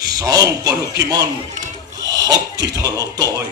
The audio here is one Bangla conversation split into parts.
চাম্পানো কিমান শক্তিধৰ তই।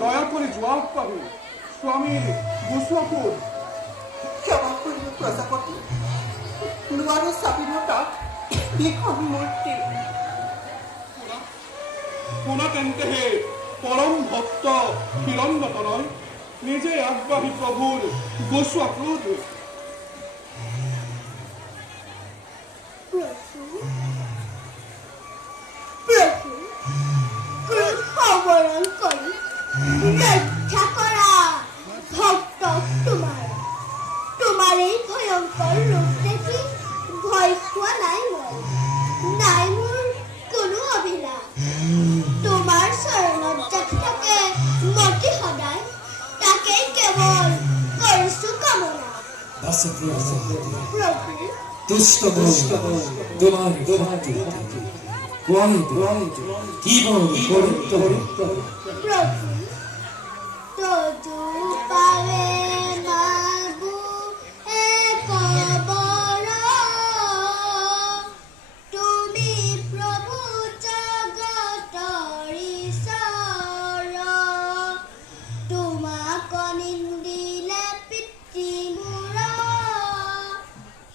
দয়া করে জবাব পাবে স্বামীর গোস্বাপুর। ক্ষমা করিব প্রজাপতি, নোৱাৰো চাপিব তাক ভীষণ মূৰ্তি। শুনা তেন্তে হে পৰম ভক্ত হিৰণ্যতনয় নিজে আগবাঢ়ি প্ৰভুৰ গোস্বাপুৰ। রক্ষা করা ভক্ত তোমার এই ভয়ঙ্কর রূপ দেখি ভয় খোয়া নাই মোর কোনো অভিলাষ। তোমার শরণত যাকে মতি সদায় তাকেই কেৱল কৰিছো কামনা। দুষ্ট তোমার তজু পাবে মাগু এক বর, তুমি প্রভু জগতৰ ঈশ্বৰ। তোমাক নিন্দিলে পিতৃ মূৰ,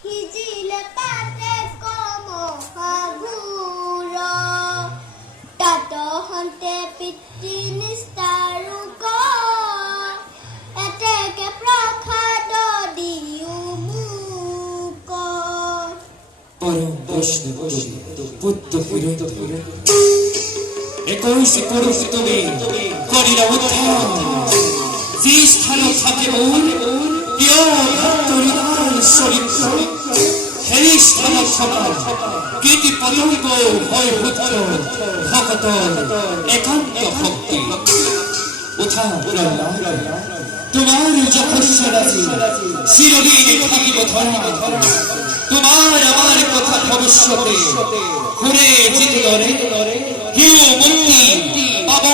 সিজিলে পাতে কম সাগুৰ। তাত হন্তে পিতৃ নিস্তাৰো এতেকে প্ৰসাদ দিও মোক। পরম বৈষ্ণব বুদ্ধ হিরণ্য 21 পুরুষ তুমি করিলা উদ্ধার। যে স্থানত থাকে মূল প্রিয় ভক্ত হৃদয় চরিত্র, সেই স্থানত থকা কীৰ্তি পতংগ হয় পুত্ৰ ভকতৰ একান্ত ভক্তি। উঠা তোমার যশস্বরাজি চিরদিন থাকিব ধরা। তোমার আমার কথা ভবিষ্যতে ঘুরে যেতে ধরে হিউ মুক্তি পাব